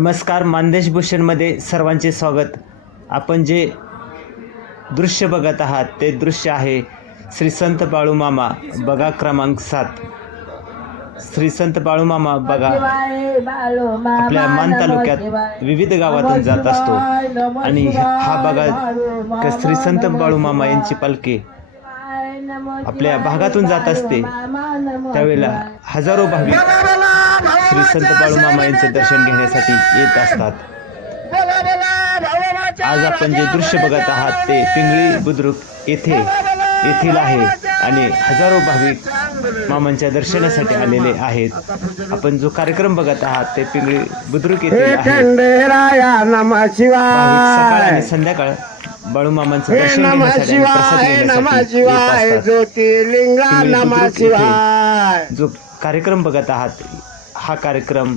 नमस्कार मानदेश भूषणमध्ये सर्वांचे स्वागत. आपण जे दृश्य बघत आहात ते दृश्य आहे श्री संत बाळूमामा बघा क्रमांक सात. श्री संत बाळूमामा बघा. आपल्या मान तालुक्यात विविध गावातून जात असतो. आणि हा बघा श्री संत बाळूमामा यांची पालखी आपल्या भागातून जात असते. त्यावेळेला हजारो भाविक श्री संत बाळूमामा यांचे दर्शन घेण्यासाठी येत असतात. आज आपण जे दृश्य बघत आहात ते पिंगळी बुद्रुक येथे येथील आहे आणि हजारो भाविक मामांच्या दर्शनासाठी आलेले आहेत. आपण जो कार्यक्रम बघत आहात ते पिंगळी बुद्रुक भाविक सकाळ आणि संध्याकाळ बाळूमामांचं दर्शन घेण्यासाठी प्रसाद जो कार्यक्रम बघत आहात हा कार्यक्रम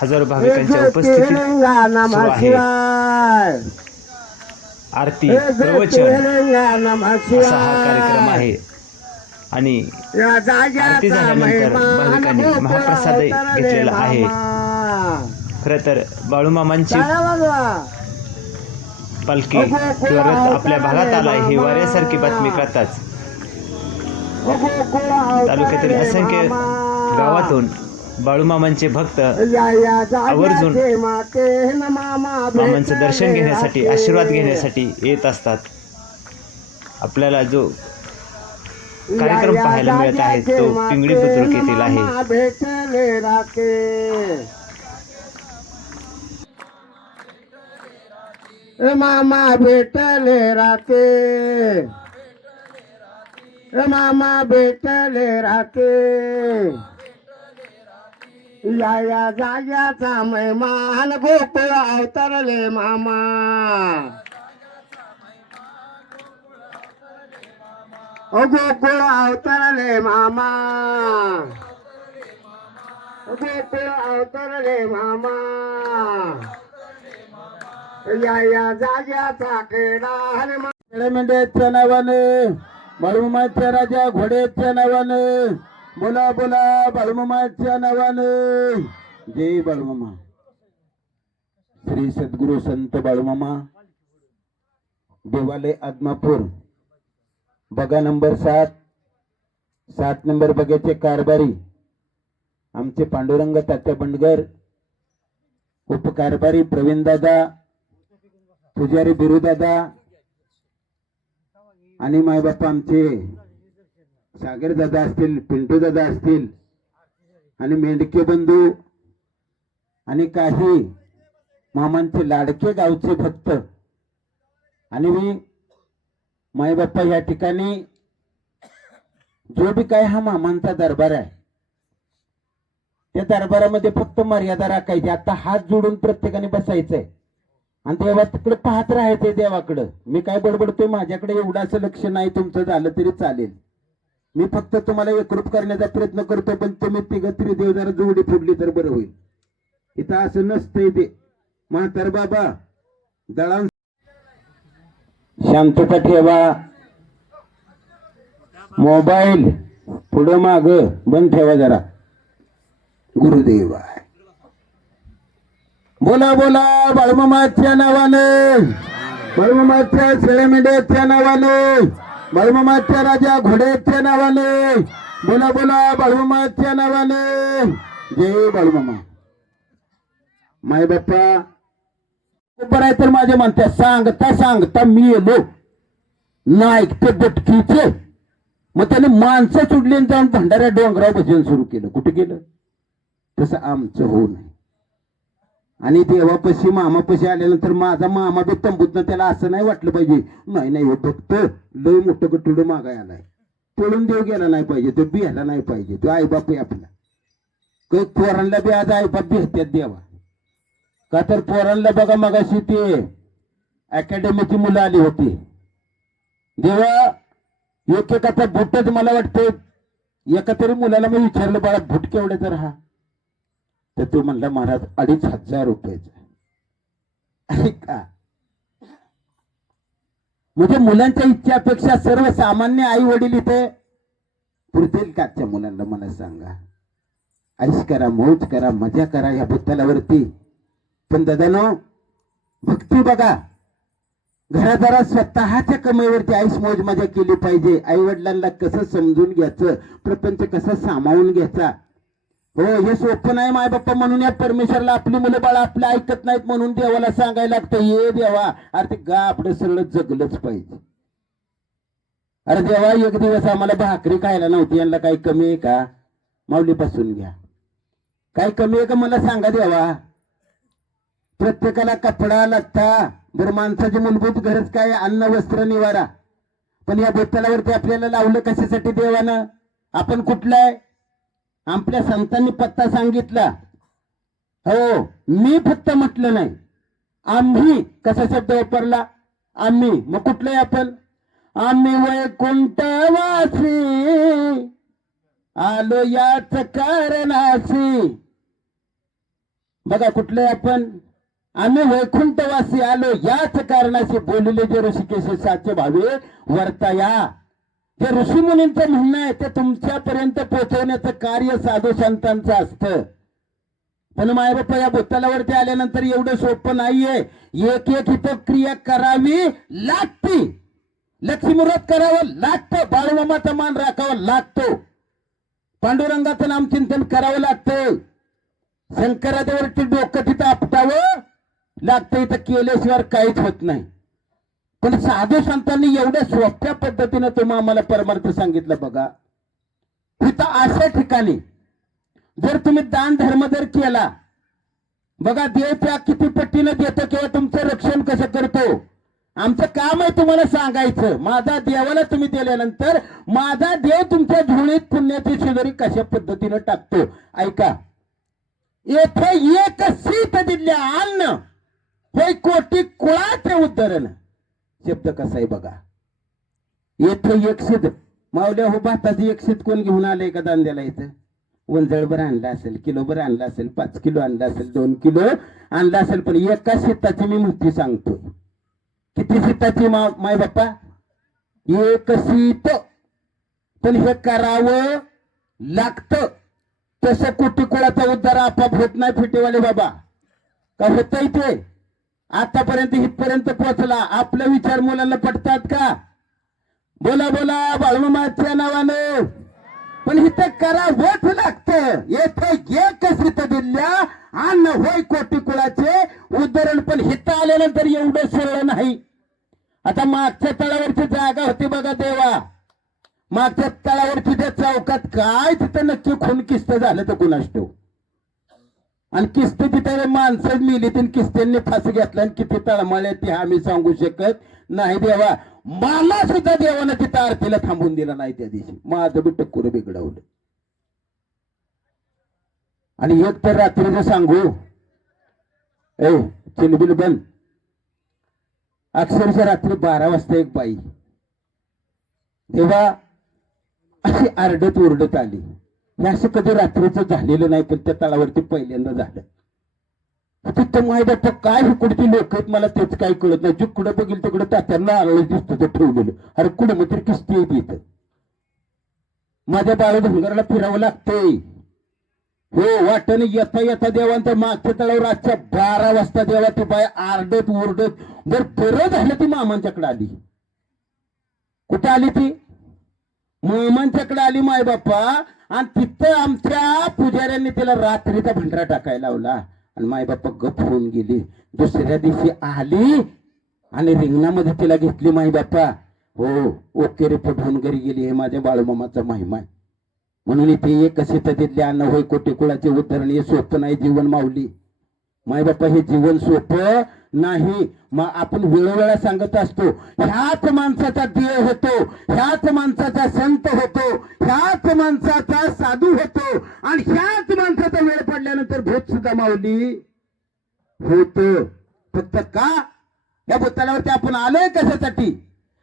हजारो भाविकांच्या उपस्थितीत सुरू आहे. आरती प्रवचन असा हा कार्यक्रम आहे. आणि आरती झाल्यानंतर भाविकांनी महाप्रसाद घेतलेला आहे. खरं तर बाळूमामांची. पालखी किंवा रथ आपल्या भागात आला हे वाऱ्यासारखी बातमी कळताच. तालुक्यातील असंख्य गावातून बाळूमामांचे भक्त आवर्जून मामांचं दर्शन घेण्यासाठी आशीर्वाद घेण्यासाठी येत असतात. आपल्याला जो कार्यक्रम पाहायला मिळत आहे तो पिंगळी बुद्रुक येथील आहे. मामा भेटले राहते ए मामा भेटले राहते या या जाग्याचा मैमान गोप अवतरले मामा. ओ गोकुळ अवतरले मामा. ओ गोकुळ अवतरले मामा. या या जाग्याचा केडा हनुमान. मेंढ्याच्या नावाने मरुमाच्या राजा घोड्याच्या नावाने बोला बोला बाळमामाच्या नावाने. जय बाळूमामा. श्री सद्गुरु संत बाळूमामा. देवालय आदमापूर. बगा नंबर सात. सात नंबर बग्याचे कारभारी. आमचे पांडुरंग तात्या बंडगर. उपकारभारी प्रवीण दादा. पुजारी बिरुदादा आणि मायबापा आमचे. सागर दादा असतील पिंटू दादा असतील आणि मेंढके बंधू आणि काही मामांचे लाडके गावचे भक्त. आणि मी मायबाप्पा या ठिकाणी जो बी काय हा मामांचा दरबार आहे त्या दरबारामध्ये फक्त मर्यादा राखायची. आता हात जोडून प्रत्येकाने बसायचंय. आणि देवा तिकडे पाहत राहायचंय देवाकडं. मी काय बडबडतोय? माझ्याकडे एवढं असं लक्ष नाही. तुमचं झालं तरी चालेल. मी फक्त तुम्हाला एकरूप करण्याचा प्रयत्न करतो पण तुम्ही तिघ तरी देव जरा जोडी फुडली तर बरं होईल. इथं असं नसतंय ते. म्हातार बाबा दळां शांतता ठेवा. मोबाईल पुढं माग बंद ठेवा जरा. गुरुदेवा बोला बोला बाळमामाच्या नावानं. बाळमामाच्या शेळ्यामेंढ्याच्या नावानं. बाळमामाच्या राजा घोड्याच्या नावाने. बोला बोला बाळमामाच्या नावाने. जय बळमामा. माय बाप्पा बरं आहे तर माझ्या म्हणत्या सांगता सांगता मी येलो. नाईक ते बटकीचे. मग त्याने माणसं चुडली आणि जाऊन भंडाऱ्या डोंगराव भजन सुरू केलं. कुठे केलं तसं आमचं होऊ नये आणि देवापाशी मामापाशी आल्यानंतर माझा मामा बी तंबूतनं त्याला असं नाही वाटलं पाहिजे. नाही नाही हे फक्त लय मोठं गटुडं मागाय आलाय. पळून देव गेला नाही पाहिजे तो बिहायला नाही पाहिजे तो आईबाप आहे आपला. काही पोरांना बी आज आईबाप बिहत्यात देवा. का तर पोरांना बघा मगाशी ते अकॅडमीची मुलं आली होती. देवा एकेकाचा बुटच मला वाटतं एका तरी मुलाला मी विचारलं बाळा भुट केवढ्याचा राहा तर तो म्हणला महाराज अडीच हजार रुपयाचा. ऐका. म्हणजे मुलांच्या इच्छा अपेक्षा सर्वसामान्य आई वडील इथे पुरतील का? मुलांना मला सांगा. ऐश करा मौज करा मजा करा या भूतलावरती पण दादानो भक्ती बघा. घरादारात स्वतःच्या कमाईवरती आईस मौज मजा केली पाहिजे. आई वडिलांना कसं समजून घ्यायचं? प्रपंच कसा सामावून घ्यायचा? हो हे सोपं नाही माय बाप्पा म्हणून या परमेश्वरला आपली मुलं बाळा आपलं ऐकत नाहीत म्हणून देवाला सांगायला लागतं ये देवा अरे ते गा आपलं सरळ जगलंच पाहिजे. अरे देवा एक दिवस आम्हाला भाकरी खायला नव्हती यांना काही कमी आहे का? माऊली बसून घ्या. काही कमी आहे का मला सांगा देवा? प्रत्येकाला कपडा लत्ता बरं माणसाची मूलभूत गरज काय? अन्न वस्त्र निवारा. पण या बेतलावरती आपल्याला लावलं कशासाठी देवानं? आपण कुठलं आहे? आपल्या संतांनी पत्ता सांगितला. हो मी फक्त म्हटलं नाही. आम्ही कसा शब्द वापरला? आम्ही मग कुठलंय आपण? आम्ही वैकुंठवासी. आलो याच कारणासी. बघा कुठले आपण? आम्ही वैकुंठवासी आलो याच कारणाशी बोलले जे ऋषिकेश साचे भावे वर्तया हे ऋषीमुनींचं म्हणणं आहे ते तुमच्यापर्यंत पोहोचवण्याचं कार्य साधू संतांचं असतं. पण मायबापा या भूतलावरती आल्यानंतर एवढं सोपं नाहीये. एक एक इथं क्रिया करावी लागती. लक्ष्मीव्रत करावं लागतं. बाळूमामाचा मान राखावा लागतो. पांडुरंगाचं नामचिंतन करावं लागतं. शंकराच्यावरती डोकं तिथं आपटावं लागतं. इथं केल्याशिवाय काहीच होत नाही. पण साधू संतांनी एवढ्या सोप्या पद्धतीनं तुम्ही आम्हाला परमार्थ सांगितलं बघा. तिथं अशा ठिकाणी जर तुम्ही दान धर्म जर केला बघा देव त्या किती पट्टीनं देतो किंवा तुमचं रक्षण कसं करतो. आमचं काम आहे तुम्हाला सांगायचं. माझा देवाला तुम्ही दिल्यानंतर माझा देव तुमच्या झोळीत पुण्याची शेजारी कशा पद्धतीनं टाकतो. ऐका. येथे एक सीत दिल्या अन्न हे कोटी कुळाचे उद्धरण. शब्द कसा आहे बघा? येथे एक शीत मावल्या हो भाताचं एकशेत कोण घेऊन आलंय का दांद्याला इथं? वंजळभर आणला असेल किलोभर आणला असेल पाच किलो आणला असेल दोन किलो आणला असेल पण एका शेताची मी मूर्ती सांगतो किती शेताची मा माय बाप्पा? एक शीत पण हे करावं लागतं. तसं कुटी कुळाचा उद्धार आपाप होत नाही फिटेवाले बाबा. का होत ते? आतापर्यंत इथपर्यंत पोहोचला. आपले विचार मुलांना पटतात का? बोला बोला बाळमामाच्या नावानं. पण इथं करावंच लागतं. येथे एक इथं दिल्या अन्न होय कोटी कुळाचे उदाहरण पण हिथं आल्यानंतर एवढं सरळ नाही. आता मागच्या तळावरची जागा होती बघा देवा. मागच्या तळावरची त्या चौकात काय तिथं नक्की खून किस्त झालं तर कुणास ठेवू आणि किस्त तिथे माणसं मिली तीन किस्त्यांनी फास घेतला आणि किती तळमळले ते आम्ही सांगू शकत नाही देवा. मला सुद्धा देवानं तिथं आरतीला थांबून दिला नाही त्या दिवशी. माझं बी टक्कुर बिघडवलं. आणि एक तर रात्रीचं सांगू. ए चिलबिल बन अक्षरशः रात्री बारा वाजता एक बाई. तेव्हा अशी आरडत ओरडत आली. हे असं कधी रात्रीचं झालेलं नाही पण त्या तळावरती पहिल्यांदा झालं. तिथं माहिती आता काय हुकडची लोक आहेत मला तेच काही कळत नाही. जिकडं बघील तिकडं तात्यांना आलं दिसतं ते ठेवलेलं. अरे कुठं मग तरी किस्ती येते इथं. माझ्या बाळ धनगराला फिरावं लागतंय. हो वाटण येता येता देवांच्या मागच्या तळावर आजच्या बारा वाजता देवा ती बाय आरडत ओरडत जर बरं झालं ती मामांच्याकडे आली. कुठे आली ती? मामांच्याकडे आली माय बाप्पा आणि तिथं आमच्या पुजाऱ्यांनी तिला रात्रीचा भंडारा टाकायला लावला. आणि माय बाप्पा गप होऊन गेली. दुसऱ्या दिवशी आली आणि रिंगणामध्ये तिला घेतली माई बाप्पा हो ओके रिपोर्ट होऊन घरी गेली. हे माझ्या बाळूमामाचा महिमा आहे. म्हणून इथे एक कसे तिथले अन्न होय कोटी कुळाचे उद्धरण हे सोपं नाही जीवन माऊली. माय बाप्पा हे जीवन सोपं नाही मग आपण वेळोवेळा सांगत असतो ह्याच माणसाचा देव होतो ह्याच माणसाचा संत होतो ह्याच माणसाचा साधू होतो आणि ह्याच माणसाचा वेळ पडल्यानंतर भूत सुद्धा माऊली होत. फक्त का? या भूतालावरती आपण आलोय कशासाठी?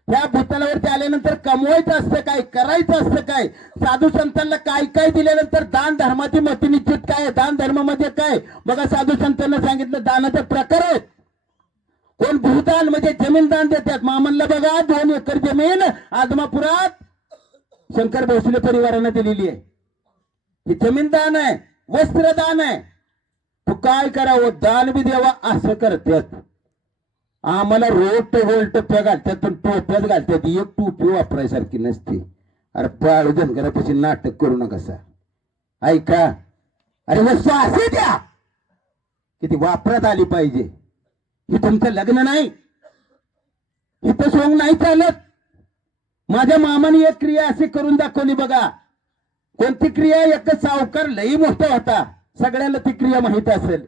या भूतालावरती आल्यानंतर कमवायचं असतं काय? करायचं असतं काय? साधू संतांना काय काय दिल्यानंतर दान धर्माची मती निश्चित काय? दान धर्मामध्ये काय? बघा साधू संतांना सांगितलं दानाचे प्रकार आहेत. कोण भूदान म्हणजे जमीनदान देतात? मामनला बघा दोन एकर जमीन आदमापुरात शंकर भोसले परिवारानं दिलेली आहे. ही जमीनदान आहे वस्त्रदान आहे. तू काय करावं? दान बी देवा असं करतात. आम्हाला रोज टोल टप्प्या घालतात पण टोप्यात घालतात. एक टोपी वापरायसारखी नसते. अरे पाळू धनगरापाशी नाटक करू नका सा. ऐका. अरे वस्तू असे द्या. की ती वापरात आली पाहिजे. हे तुमचं लग्न नाही. इथं सोंग नाही चालत. माझ्या मामाने एक क्रिया अशी करून दाखवली बघा. कोणती क्रिया? एक सावकार लई मोठा होता. सगळ्याला ती क्रिया माहीत असेल.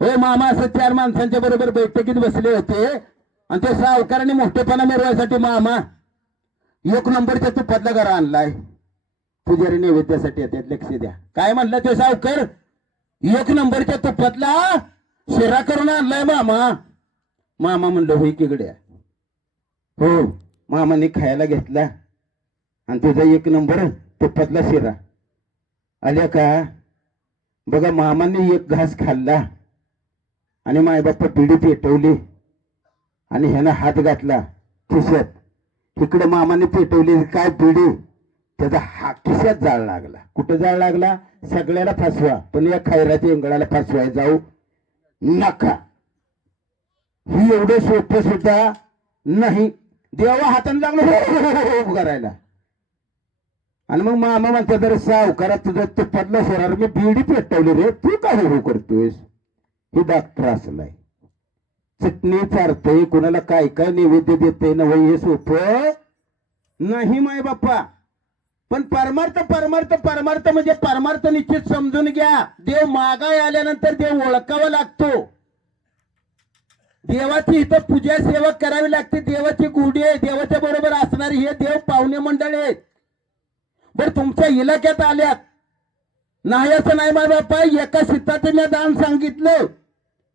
हो मामा असं चार माणसांच्या बरोबर बैठकीत बसले होते. आणि ते सावकाराने मोठेपणा मिळवायसाठी मामा एक नंबरच्या तुपातला घर आणलाय. पुजारी नैवेद्यासाठी येतात लक्ष द्या. काय म्हणलं ते सावकर? एक नंबरच्या तुपातला शिरा करून आणलाय मामा. मामा म्हणलं होई किगड्या. हो मामाने खायला घेतला आणि तुझा एक नंबर तुपातला शिरा. आल्या का? बघा मामाने एक घास खाल्ला आणि मायबाप्पा पिढी पेटवली आणि ह्यानं हात घातला खिशात. इकडे मामाने पेटवली काय पिढी? त्याचा हा खिशात जाळ लागला. कुठं जाळ लागला? सगळ्याला फासवा पण या खैराच्या इंगळाला फासवाय जाऊ नका. ही एवढं सोपं सुद्धा नाही. देवा हाताने लागलो हो, हो, हो, हो करायला आणि मग मामा म्हणते तर सावकारात तुझं तुपातला सोरार मी बीडी पेटवली रे. तू का हो करतोयस? हे डॉक्टर असलाय चटणी चारतय कोणाला काय काय नैवेद्य देते ना हे सोपं नाही माय बाप्पा पण परमार्थ परमार्थ परमार्थ म्हणजे परमार्थ निश्चित समजून घ्या. देव मागाय आल्यानंतर देव ओळखावा लागतो. देवाची इथं पूजा सेवा करावी लागते. देवाची गुढी आहे देवाच्या बरोबर असणारी हे देव पाहुणे मंडळ आहेत. बर तुमच्या इलाक्यात आल्यात. नाही असं नाही माझा बाप्पा एका शीताचं मी दान सांगितलं.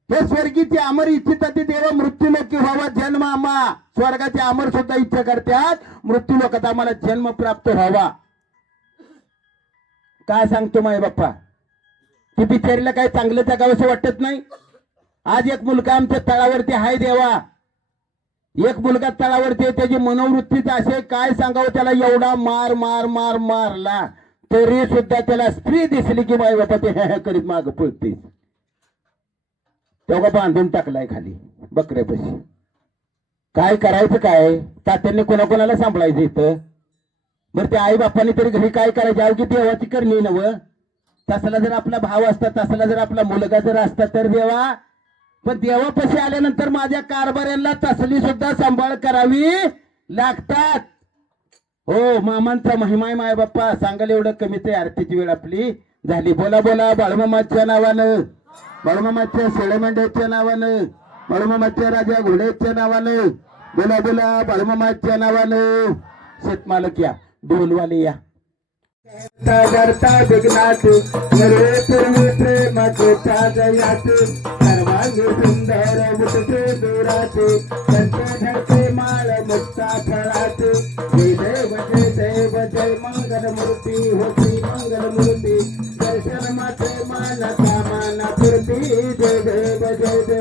हे स्वर्गीची अमर इच्छितात ते देवा मृत्यूलोकी व्हावा जन्म आम्हा. स्वर्गाची अमर सुद्धा इच्छा करतात. मृत्यू लोकात आम्हाला जन्म प्राप्त व्हावा. काय सांगतो माय बाप्पा? ती बिचारीला काय चांगलं जगावंसं वाटत नाही? आज एक मुलगा आमच्या तळावरती हाय देवा. एक मुलगा तळावरती त्याची मनोवृत्तीच असे काय सांगावं त्याला एवढा मार मार मार मारला. तरी सुद्धा त्याला स्त्री दिसली की माय बापा ते ह्या करीत माग पळते. तेव्हा बांधून टाकलाय खाली बकऱ्यापाशी. काय करायचं काय? तात्यांनी कोणाकोणाला सांभाळायचं इथं? बरं त्या आई बापाने तरी घरी काय करायचं? अवघी देवाची करणी नव तसला जर आपला भाव असता तसला जर आपला मुलगा जर असता तर देवा पण देवापाशी आल्यानंतर माझ्या कारभाऱ्यांना तसली सुद्धा सांभाळ करावी लागतात. हो मामांचा महिमाय माय बाप्पा सांगाल एवढं कमी आहे आरतीची वेळ आपली झाली. बोला बोला बाळमामाच्या नावानं. बाळमामाच्या शेळमेंढ्याच्या नावानं. बाळमामाच्या राजा घोड्याच्या नावानं. बोला बोला बाळमामाच्या नावानं. शेतमालक या. ढोलवाले या करता विघ्नात नरे पूर्वी प्रेमाचे सर्वांगी सुंदर दुराचे संत धरते माळ मुक्ता फळाचे जय देव जय देव जय मंगल मूर्ती होती मंगल मूर्ती दर्शन माते मान कामाना पूर्ती. जय देव जय देव.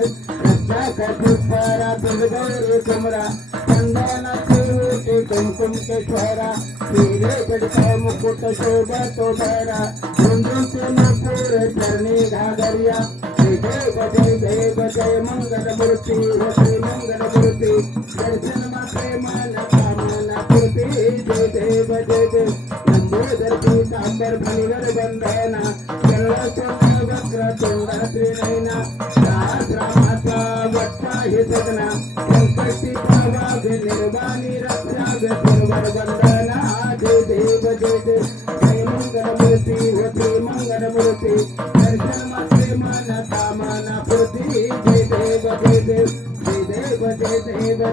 रक्षा कटुपरा दुर्गौरी कुमरा चंदनाचे होते कुमकुम के छोरा हिरे गडका मुकुट शोभा तो बरा झुंझुनचे मुकुर चरणी घागरिया जय देव जय देव जय मंगल मूर्ती होते मंगल मूर्ती दर्शन माते मान कामना पूर्ती जय देव जय देव लंबोदर पीतांबर भनिवर बंधना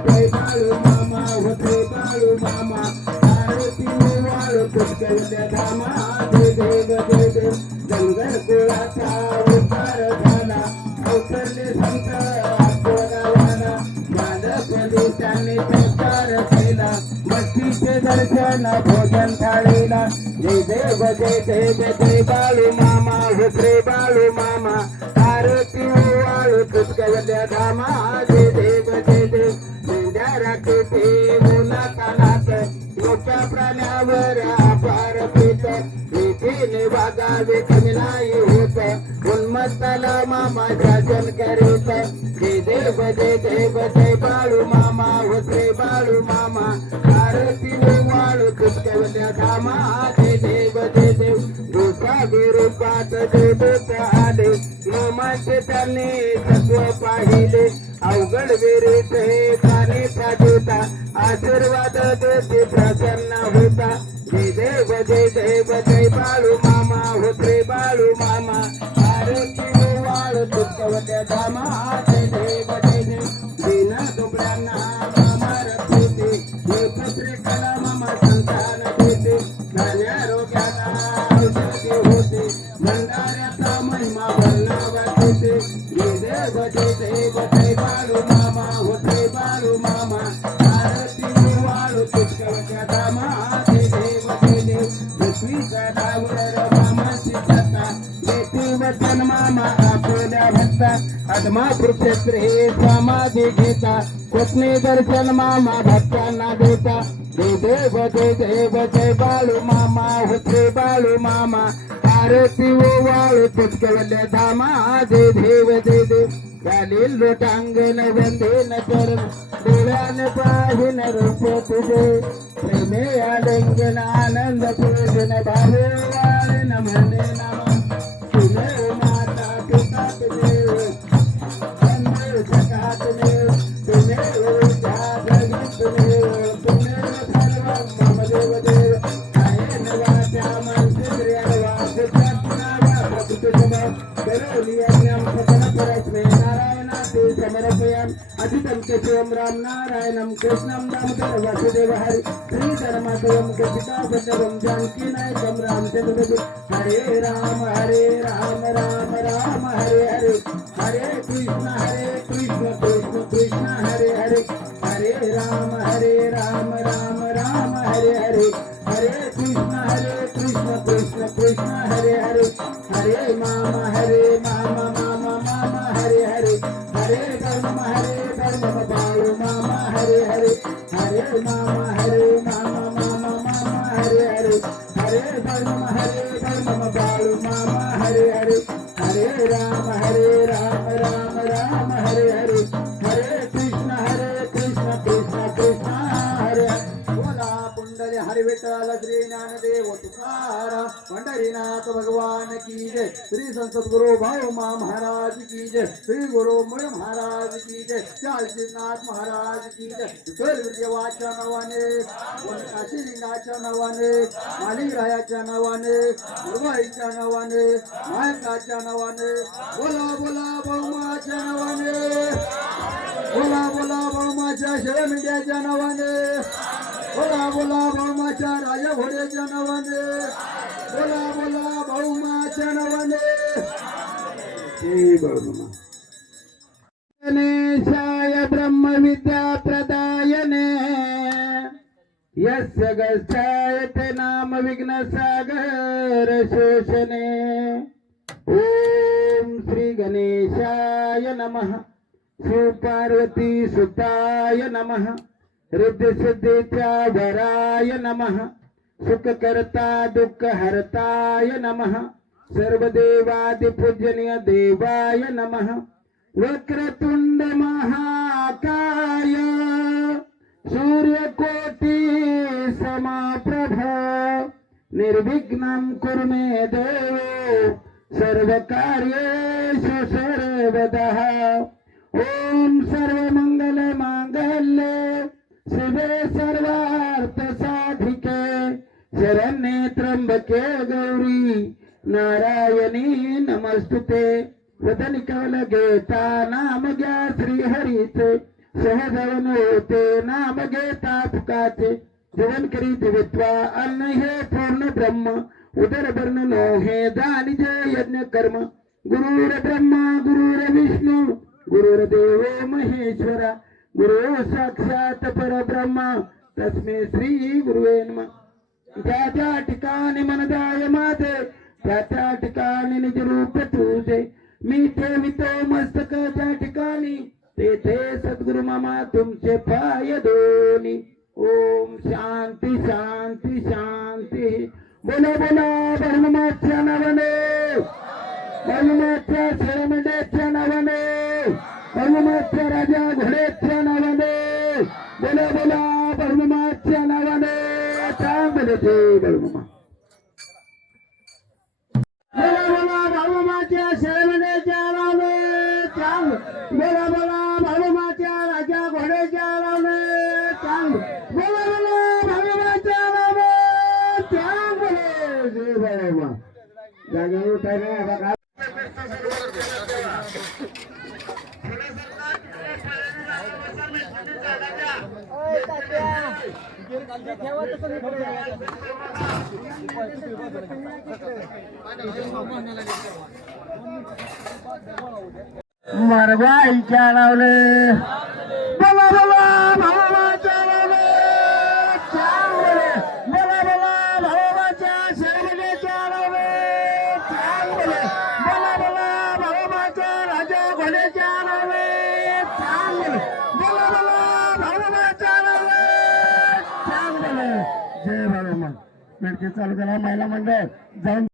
देव बाळू मामा होते बाळू मामा. आरती वाळू पुष्कळ धामा जय देव जय देव. जंगल कुळाचा उद्धार झाला अवतरले संत गावाला बालपणी त्यांनी संस्कार केला. भक्तीचे दर्शन भोजन थाळीला. जय देव जय देव जय बाळू मामा हुसरे बाळू मामा. आरती वाळू पुष्कळ धामा ने कमलाई होत उन्मत्ताला मामा जाजन करीत जे देव जे देव ते बाळू मामा होते बाळू मामा आरती वाळू तुझ्या धामा जय देव जय देव रूपा विरूपात देवत आले मामाचे त्यांनी तत्व पाहिले अवघड विरीत हे पाणी प्राजोता आशीर्वाद देते प्रसन्न होता. जय देव जय देव जय बाळू आत्मा कुरुक्षेत्र हे समाधी घेता. कोकणी दर्शन मामा भक्तांना देता. दे देव दे देव जय बाळू मामा होते बाळू मामा. आरती ओ वाळू पुष्कवल्या धामा. दे देव दे देव. चालील लोटांगण वंदेन चरण डोळ्याने पाहिन रूप तुझे। प्रेमे आलिंगन आनंद पूजन भावे वाळन म्हणे नाम। तुझे माता पिता तुझे। वंदे जगात नारायणं कृष्णं दामोदर वासुदेव हरि। श्रीधर्मातयं कपिता सत्यवं जानकी नायकं रामचंद्र हरे राम हरे राम राम राम हरे हरे। हरे कृष्ण हरे कृष्ण कृष्ण कृष्ण हरे हरे। हरे राम हरे राम राम राम हरे हरे। हरे कृष्ण हरे कृष्ण कृष्ण कृष्ण हरे हरे। हरे माम हरे माम माम माम। हरे श्री संसद गुरु भाऊ महाराज की जय श्री गुरु मुळ महाराज की जय चालनाथ महाराज की जय विठ्ठल देवाच्या नावाने काशी लिंगाच्या नावाने मालिंगरायाच्या नावाने गुरुबाईच्या नावाने मायकाच्या नावाने बोला बोला बहुमाच्या नावाने बोला बोला बहुमाच्या शेळमिंड्याच्या नावाने बोला बोला बहुमाच्या राजा घोड्याच्या नावाने बोला बोला बहुमाच्या नावाने गणेशाय ब्रह्मविद्या प्रदायने। यस्य गच्छायत नाम विघ्न सागर शोषणे ओम श्री गणेशाय नमः। सुपार्वती सुताय नमः। सिद्धीच्या वराय नमः। सुखकर्ता दुःखहर्ताय नमः। सर्वदेवादिपूजनीय देवाय नमः। वक्रतुंड महाकाय सूर्यकोटि समाप्रभ। निर्विघ्नं कुरु मे देव सर्वकार्येषु सर्वदः। ॐ सर्वमङ्गलमाङ्गल्ये शिवे सर्वार्थसाधिके शरण्ये त्र्यम्बके गौरी। नारायणी नमस्तुते. वदन कवल घेता नाम घ्या श्री हरीचे सहजवन होते नाम घेता फुकाचे जीवन करी दिवित्वा अन्न हे पूर्ण ब्रह्म. उदर वर्ण नो हे दानी यज्ञ कर्म. गुरुर ब्रह्मा गुरुर विष्णू. गुरुर्देव महेश्वरा. गुरु साक्षात परब्रह्मा. तस्मे श्री गुरुवे नम. ज्या ज्या ठिकाणी मनदाय माते त्या त्या ठिकाणी निज रूप तुझे मी ठेवितो मस्तक त्या ठिकाणी. तेथे सद्गुरु मामा तुमचे पाय दोनी. ओम शांती शांती शांती. बोला बोला ब्रह्माच्या नावाने. ब्रह्माच्या शेळमेंढ्याच्या नावाने. ब्रह्माच्या राजा घोडे मरवा इच्छा लावले चांगले चालू करा महिला मंडळ जाऊन